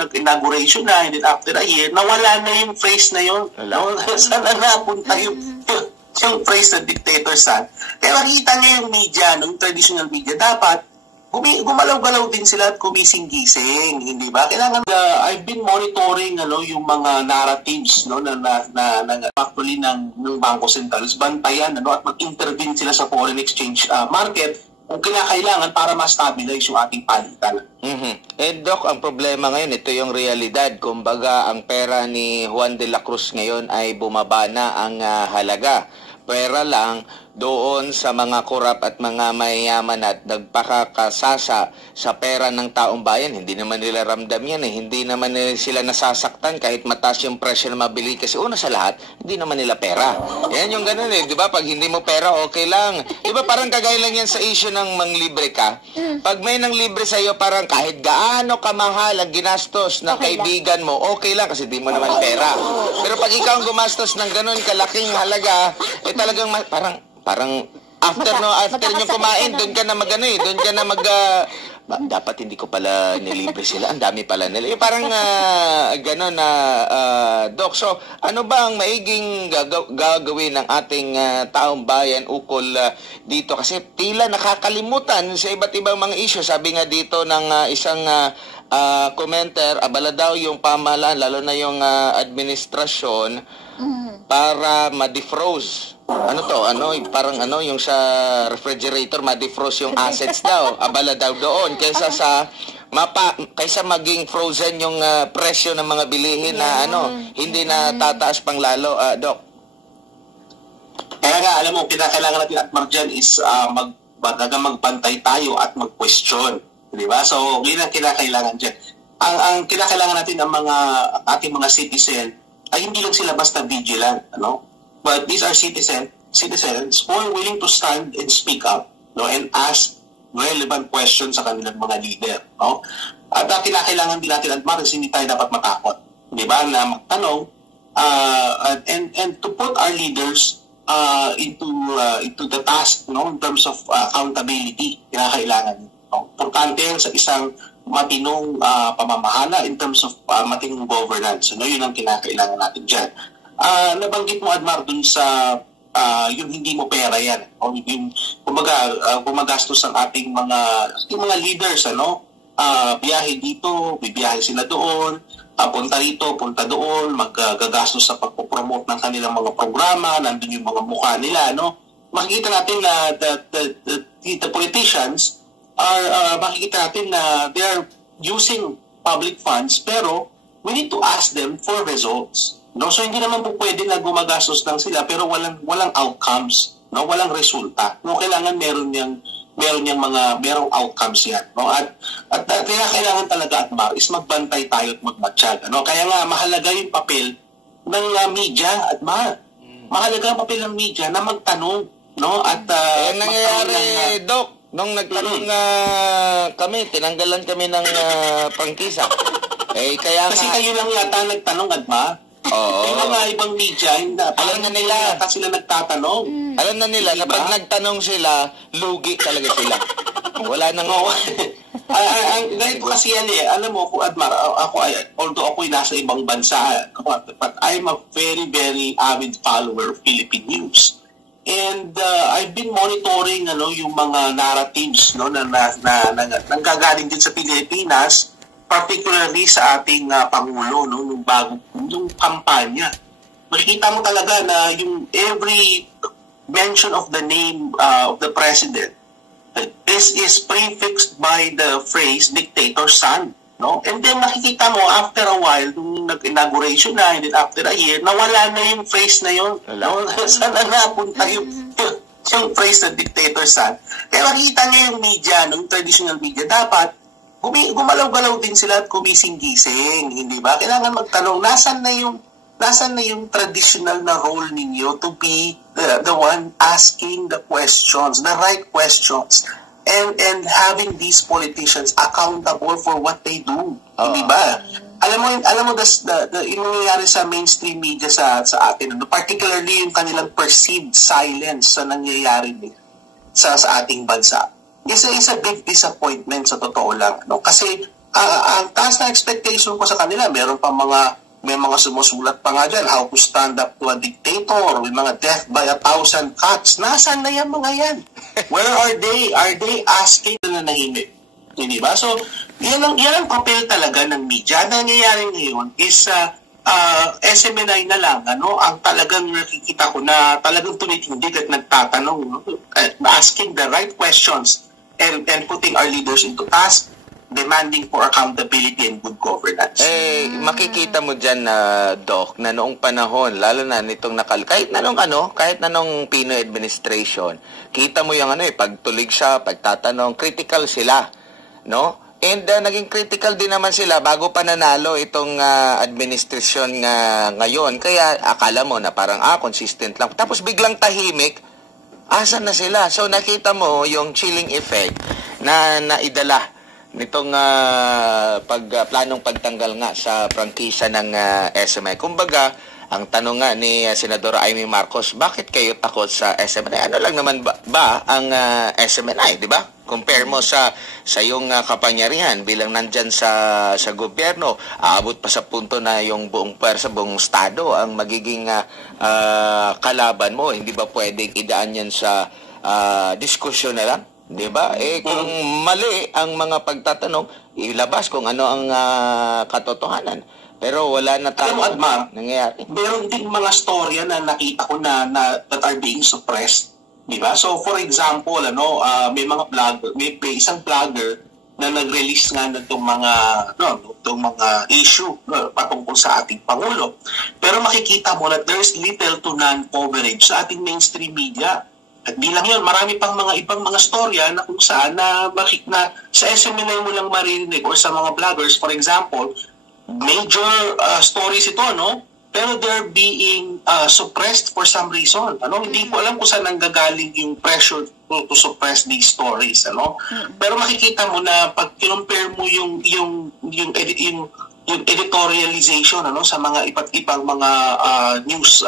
nag-inauguration na, and then after a year, nawala na yung phrase na yun. Saan na napunta yung phrase na dictator son? Kaya makikita niya yung media, yung traditional media, dapat gumalaw-galaw din sila at kumising-gising, hindi ba? Kailangan, I've been monitoring yung mga narratives na actually ng Bangko Sentral, bantayan at mag-intervene sila sa foreign exchange market kung kinakailangan para ma-stabilize yung ating palitan. Doc, ang problema ngayon, ito yung realidad. Kumbaga, ang pera ni Juan de la Cruz ngayon ay bumaba na ang halaga. Pera lang doon sa mga korap at mga mayayaman at nagpakakasasa sa pera ng taong bayan. Hindi naman nila ramdam yan eh. Hindi naman nila sila nasasaktan kahit mataas yung presyo na mabili. Kasi una sa lahat, hindi naman nila pera. Yan yung ganun eh. Diba? Pag hindi mo pera, okay lang. Diba parang kagaya lang yan sa issue ng manglibre ka. Pag may nang libre sa'yo, parang kahit gaano kamahal ang ginastos ng kaibigan mo, okay lang kasi di mo naman pera. Pero pag ikaw ang gumastos ng ganun kalaking halaga, eh talagang parang after nyo kumain, doon ka na doon ka na dapat hindi ko pala nilibre sila, ang dami pala nila. Parang gano'n na Doc. So, ano ba ang maiging gagawin ng ating taong bayan ukol dito? Kasi tila nakakalimutan sa iba't ibang mga issue. Sabi nga dito ng isang commenter, abala daw yung pamahalaan, lalo na yung administrasyon, para ma-defroze. Parang yung sa refrigerator, ma-defroze yung assets daw. Abala daw doon. Kaysa maging frozen yung presyo ng mga bilihin na hindi na tataas pang lalo, Doc. Kaya nga, alam mo, kinakailangan natin at Mark dyan is magbantay tayo at mag-question. Diba? So, yun ang kinakailangan dyan. Ang kinakailangan natin ang ating mga citizen ay hindi lang sila basta vigilant, but these are citizens who are willing to stand and speak up, and ask relevant questions sa kanilang mga leader, At kinakailangan din natin at Maris, hindi tayo dapat matakot, di ba, na magtanong and to put our leaders into the task, in terms of accountability. Kinakailangan, importante yan sa isang matinong pamamahala in terms of matinong governance. Yun ang kinakailangan natin dyan. Nabanggit mo, Admar, dun sa yung hindi mo pera yan. Yung gumagastos ang ating mga leaders, biyahe dito, bibiyahe sila doon, punta rito, punta doon, magagastos sa pagpopromote ng kanilang mga programa, nandun yung mga mukha nila, Makikita natin na the politicians makikita natin na they are using public funds, pero we need to ask them for results. So hindi naman po pwede na gumagastos lang sila pero walang outcomes, walang resulta. Kailangan merong outcomes yan. At kaya kailangan talaga, Atmar, is magbantay tayo at magmatsyag. Kaya nga mahalaga yung papel ng media, Atmar. Mahalaga ang papel ng media na magtanong, at nangyayari, Doc. Nung nagtanong kami, tinanggalan kami ng prangkisa. Kasi kayo lang yata nagtanong, Adma. Oo. Yung mga ibang media, alam na nila kasi sila nagtatanong. Alam na nila na pag nagtanong sila, lugi talaga sila. Wala nang... Ganito kasi yan alam mo, Admar, although ako'y nasa ibang bansa, but I'm a very, very avid follower of Philippine news. And I've been monitoring yung mga narratives na nanggagaling din sa Pilipinas, particularly sa ating Pangulo, nung kampanya. Makikita mo talaga na yung every mention of the name of the president is prefixed by the phrase dictator son. And then makikita mo after a while, nung nag-inauguration na, and then after a year, nawala na yung phrase na yun. Saan na napunta yung phrase na dictator son? Kaya makikita niya yung media, yung traditional media, dapat gumalaw-galaw din sila at kumising-gising, hindi ba? Kailangan magtanong, nasan na yung traditional na role ninyo to be the one asking the questions, the right questions, and having these politicians accountable for what they do, hindi ba? Alam mo yung nangyayari sa mainstream media sa atin, particularly yung kanilang perceived silence sa nangyayari sa ating bansa. Is a big disappointment sa totoo lang, Kasi ang taas na expectation ko sa kanila, may mga sumusulat pa nga dyan, how to stand up to a dictator, may mga death by 1,000 cuts. Nasaan na yan mga yan? Where are they? Are they asking na nahimik? Hindi ba? So, yan ang papel talaga ng media. Nangyayari ngayon is SMNI na lang, ang talagang nakikita ko na talagang tunitindig at nagtatanong, asking the right questions and putting our leaders into task, demanding for accountability and good governance. Makikita mo dyan na, Doc, na noong panahon, lalo na nitong kahit na nung Pinoy administration, kita mo yung pagtulig siya, pagtatanong, critical sila, no? And naging critical din naman sila bago pa nanalo itong administrasyon ngayon. Kaya akala mo na parang consistent lang. Tapos biglang tahimik, asan na sila? So nakita mo yung chilling effect na naidala nitong planong pagtanggal nga sa prangkisa ng SMNI. Kumbaga, ang tanong nga ni Senadora Amy Marcos, bakit kayo takot sa SMNI? Ano lang naman ba ang SMNI, di ba? Compare mo sa iyong kapangyarihan bilang nandyan sa gobyerno, aabot pa sa punto na yung buong pwersa, buong estado ang magiging kalaban mo. Hindi ba pwedeng idaan yan sa diskusyon na lang? Di ba? Kung mali ang mga pagtatanong, ilabas kung ano ang katotohanan. Pero wala na tayo nangyayari. Meron din mga storya na nakita ko na that are being suppressed. Di ba? So, for example, may mga vlogger, may isang vlogger na nag-release nga ng mga issue patungkol sa ating Pangulo. Pero makikita mo na there's little to none coverage sa ating mainstream media. At bilang yun, marami pang mga ibang mga storya na kung saan na sa SMNI mo lang marinig or sa mga vloggers, for example, major stories ito, pero they're being suppressed for some reason. Hindi ko alam kung saan nanggagaling yung pressure to suppress these stories. Pero makikita mo na pag kinumpare mo yung editorialization sa mga iba't ibang mga news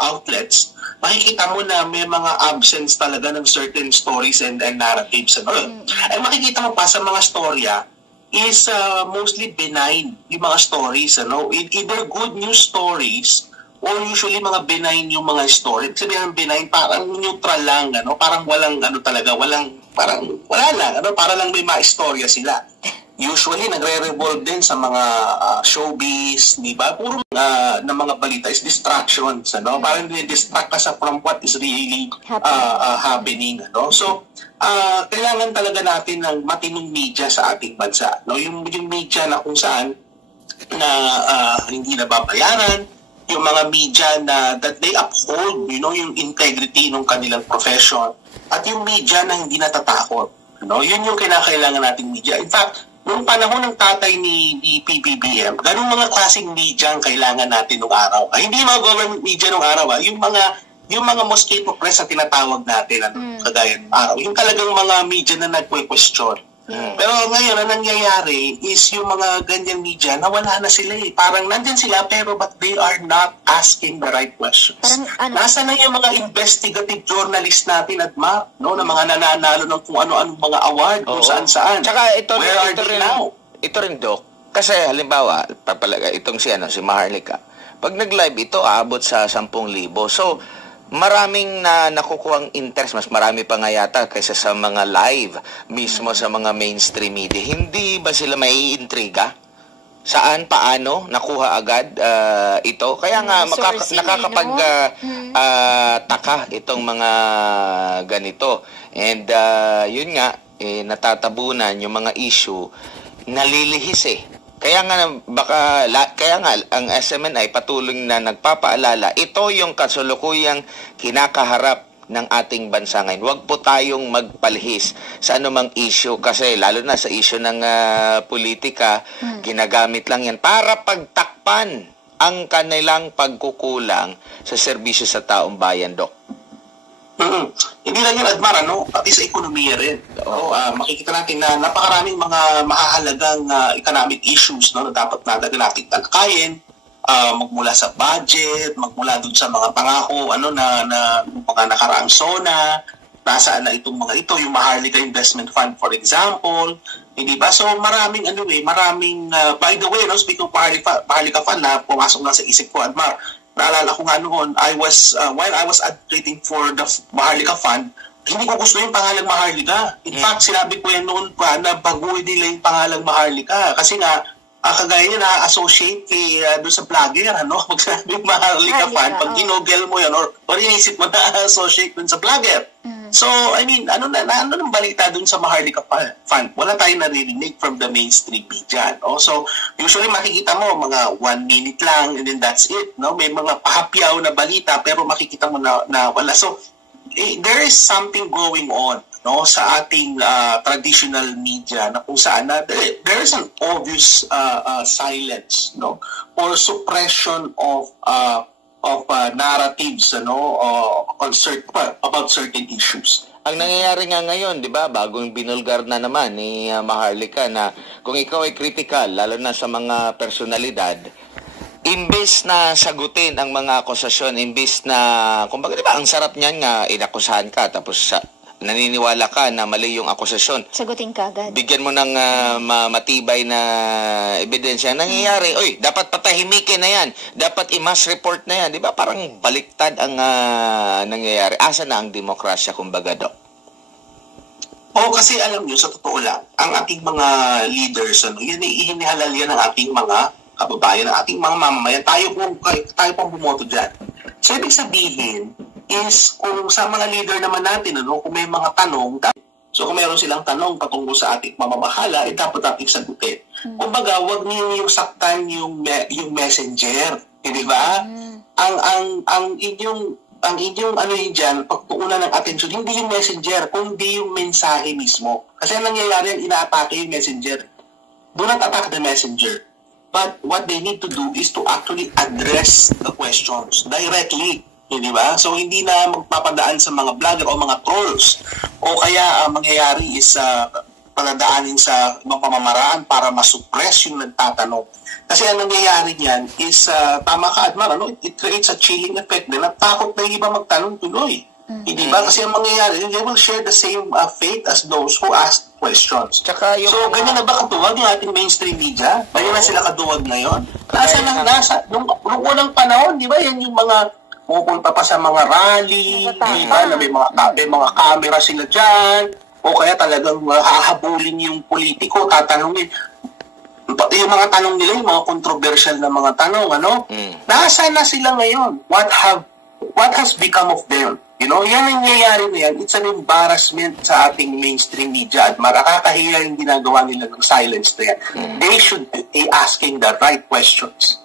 outlets, makikita mo na may mga absence talaga ng certain stories and narratives. Ay makikita mo pa sa mga storya is mostly benign yung mga stories. Either good news stories or usually mga benign yung mga story. Sabihin ng benign, parang neutral lang, parang walang parang wala lang, para lang may ma-istorya sila. Usually, nagre-revolve din sa mga showbiz, di ba? Puro ng mga balita is distractions, Parang distract ka sa from what is really happening, So, kailangan talaga natin ng matinong media sa ating bansa, Yung media na kung saan na hindi nababayaran, yung mga media na that they uphold, yung integrity ng kanilang profession, at yung media na hindi natatakot, Yun yung kinakailangan nating media. In fact, noong panahon ng tatay ni PBBM, ganung mga klaseng media ang kailangan natin nung araw. Hindi mga government media nung araw, yung mga mosquito press na tinatawag natin, kagaya ng araw. Yung talagang mga media na nagque-question. Pero ngayon, ang nangyayari is yung mga ganyan media na wala na sila Parang nandyan sila, pero but they are not asking the right questions. Nasa na yung mga investigative journalist natin at na mga nananalo ng kung ano-anong mga award, kung saan-saan. Tsaka ito rin, Doc. Kasi halimbawa, itong si Maharlika, pag nag-live ito, aabot sa 10,000. So, maraming nakukuhang interest, mas marami pa nga yata kaysa sa mga live mismo sa mga mainstream media. Hindi ba sila maiintriga? Saan, paano, nakuha agad ito? Kaya nga nakakapag-taka itong mga ganito. And yun nga, natatabunan yung mga issue, nalilihis Kaya nga ang SMNI patuloy na nagpapaalala, ito yung kasulukuyang kinakaharap ng ating bansa ngayon. Huwag po tayong magpalihis sa anumang issue kasi lalo na sa issue ng politika, ginagamit lang yan para pagtakpan ang kanilang pagkukulang sa serbisyo sa taong bayan, Doc. Hindi lang yan, Admar, pati sa ekonomiya rin. Makikita natin na napakaraming mga mahahalagang economic issues na dapat natin talakayin, magmula sa budget, magmula dun sa mga pangako na mga nakaraang SONA, nasaan na itong mga ito, yung Maharlika Investment Fund, for example, hindi ba? So, maraming, by the way, no, speaking of Maharlika Fund, na pumasok na sa isip ko, Admar, naalala ko nga noon, while I was advocating for the Maharlika Fund, hindi ko gusto yung pangalang Maharlika. In fact, sinabi ko yan noon pa na baguhin nila yung pangalang Maharlika. Kasi nga, kagaya niya na-associate doon sa vlogger, Pag sinabi yung Maharlika Fund, pag ginogel mo yan, or inisip mo na-associate doon sa vlogger. So, I mean, ano nang balita doon sa Maharlika Fund? Wala tayong naririnig from the mainstream media. So, usually makikita mo, mga 1 minute lang, and then that's it. No? May mga pahapyaw na balita, pero makikita mo na wala. So, there is something going on sa ating traditional media na kung saan there is an obvious silence or suppression of narratives about certain issues. Ang nangyayari nga ngayon, di ba, bagong binulgar na naman ni Maharlika na kung ikaw ay critical, lalo na sa mga personalidad, imbes na sagutin ang mga akusasyon, imbes na, kumbaga di ba, ang sarap niyan nga, inakusahan ka, tapos naniniwala ka na mali yung akusasyon. Sagutin ka agad. Bigyan mo ng matibay na ebidensya. Nangyayari, dapat patahimikin na yan. Dapat i-mass report na yan. Di ba? Parang baliktad ang nangyayari. Asa na ang demokrasya, kumbaga, Dok? Kasi alam nyo, sa totoo lang, ang ating mga leaders, yan ihinihalal yan ng ating mga kababayan, ng ating mga mamamayan. Tayo pong bumoto dyan. So, ibig sabihin, is kung sa mga leader naman natin, kung may mga tanong, so kung meron silang tanong patungkol sa ating mamamahala, dapat natin sagutin. Kumbaga, wag niyo yung saktan yung messenger, di ba? Ang inyong diyan, pagtuunan ng atensyon, hindi yung messenger, kundi yung mensahe mismo. Kasi ang nangyayari, inaatake yung messenger. Do not attack the messenger. But what they need to do is to actually address the questions directly. Di ba? So, hindi na magpapadaan sa mga vlogger o mga trolls. O kaya, mangyayari is paladaanin sa ibang pamamaraan para masuppress yung nagtatanong. Kasi ang nangyayari niyan is, tama ka, Admar, it creates a chilling effect din. At takot na yung iba magtanong tuloy. Di ba? Kasi ang mangyayari, they will share the same fate as those who ask questions. So, ganyan na ba katuwag yung ating mainstream media? Ganyan na sila kaduwag ngayon? Nung unang panahon, di ba, yan yung mga pupunta pa sa mga rally, na may mga camera sila dyan, o kaya talagang hahabulin yung politiko, tatanungin. Yung mga tanong nila, yung mga controversial na mga tanong, Nasaan na sila ngayon? What has become of them? Yan ang nangyayari na yan. It's an embarrassment sa ating mainstream media at makakahiya yung ginagawa nila ng silence na yan. They should be asking the right questions.